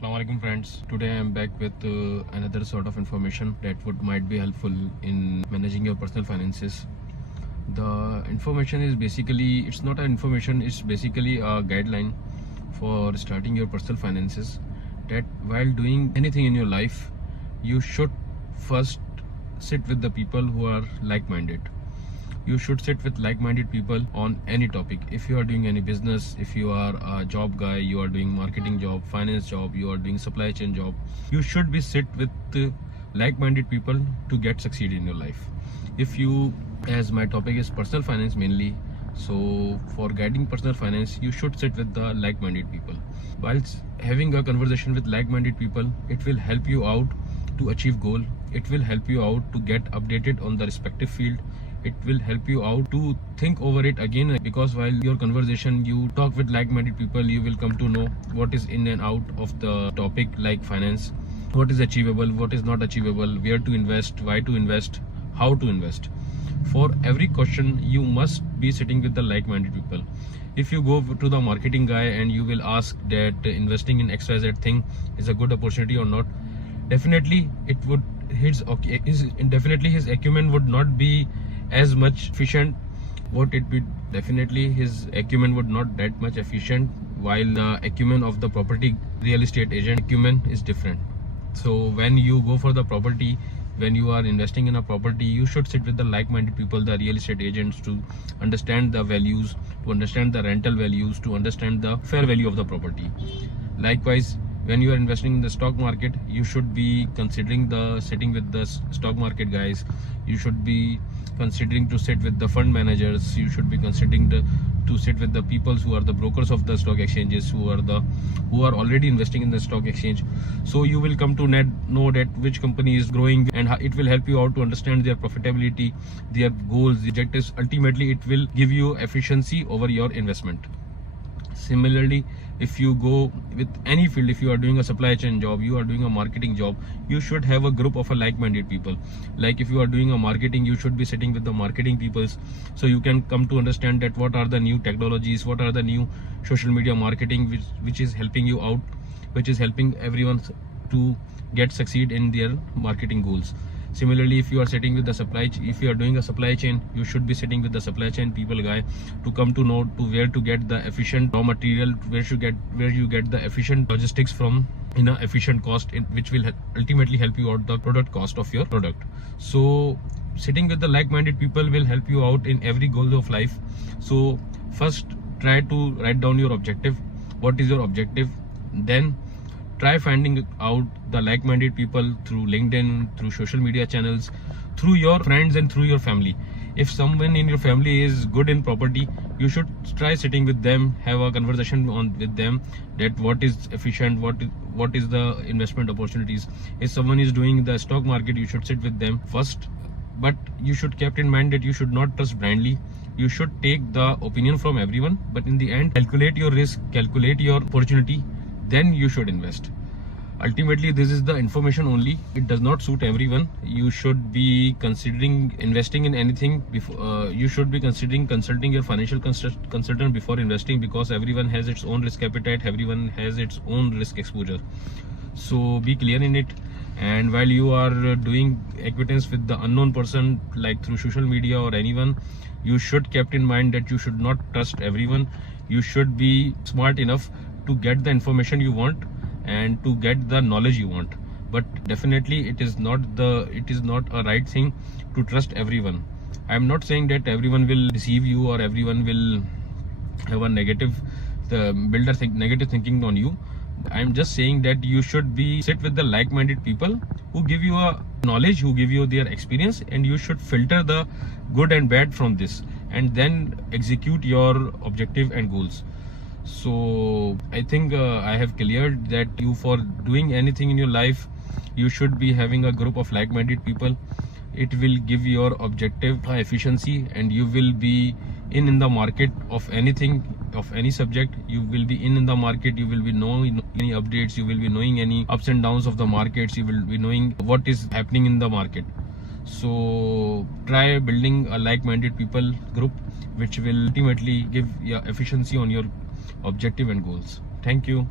Assalamu alaikum friends. Today I am back with another sort of information that might be helpful in managing your personal finances. The information is basically, it's not an information, it's basically a guideline for starting your personal finances, that while doing anything in your life, you should first sit with the people who are like-minded. You should sit with like-minded people on any topic. If you are doing any business, if you are a job guy, you are doing marketing job, finance job, you are doing supply chain job, you should be sit with like-minded people to get succeed in your life. If you, as my topic is personal finance mainly, so for guiding personal finance, you should sit with the like-minded people. Whilst having a conversation with like-minded people, it will help you out to achieve goal. It will help you out to get updated on the respective field. It will help you out to think over it again, because while your conversation you talk with like-minded people, you will come to know what is in and out of the topic like finance, what is achievable, what is not achievable, where to invest, why to invest, how to invest. For every question you must be sitting with the like-minded people. If you go to the marketing guy and you will ask that investing in XYZ thing is a good opportunity or not, definitely it would his acumen would not be as much efficient. What it be, definitely his acumen would not that much efficient, while the acumen of the property real estate agent acumen is different. So when you go for the property, when you are investing in a property, you should sit with the like-minded people, the real estate agents, to understand the values, to understand the rental values, to understand the fair value of the property. Likewise, when you are investing in the stock market, you should be considering the sitting with the stock market guys. You should be considering to sit with the fund managers. You should be considering to sit with the people who are the brokers of the stock exchanges, who are already investing in the stock exchange. So you will come to know that which company is growing, and it will help you out to understand their profitability, their goals, the objectives. Ultimately, it will give you efficiency over your investment. Similarly, if you go with any field, if you are doing a supply chain job, you are doing a marketing job, you should have a group of like-minded people. Like if you are doing a marketing, you should be sitting with the marketing peoples, so you can come to understand that what are the new technologies, what are the new social media marketing which is helping you out, which is helping everyone to get succeed in their marketing goals. Similarly, if you are sitting with the if you are doing a supply chain, you should be sitting with the supply chain people guy to come to know to where to get the efficient raw material, where you get the efficient logistics from in a efficient cost, which will ultimately help you out the product cost of your product. So sitting with the like-minded people will help you out in every goal of life. So first try to write down your objective. What is your objective? Then try finding out the like-minded people through LinkedIn, through social media channels, through your friends and through your family. If someone in your family is good in property, you should try sitting with them, have a conversation with them that what is efficient, what is the investment opportunities. If someone is doing the stock market, you should sit with them first. But you should keep in mind that you should not trust blindly. You should take the opinion from everyone, but in the end, calculate your risk, calculate your opportunity, then you should invest. Ultimately, this is the information only. It does not suit everyone. You should be considering investing in anything before. You should be considering consulting your financial consultant before investing, because everyone has its own risk appetite. Everyone has its own risk exposure. So be clear in it. And while you are doing acquaintance with the unknown person, like through social media or anyone, you should keep in mind that you should not trust everyone. You should be smart enough to get the information you want and to get the knowledge you want. But definitely it is not a right thing to trust everyone. I am not saying that everyone will deceive you or everyone will have a negative thinking on you. I am just saying that you should sit with the like-minded people who give you a knowledge, who give you their experience, and you should filter the good and bad from this and then execute your objective and goals. So I think I have cleared that for doing anything in your life, you should be having a group of like-minded people. It will give your objective efficiency, and you will be in the market of anything, of any subject. You will be in the market. You will be knowing any updates. You will be knowing any ups and downs of the markets. You will be knowing what is happening in the market. So try building a like-minded people group, which will ultimately give efficiency on your objective and goals. Thank you.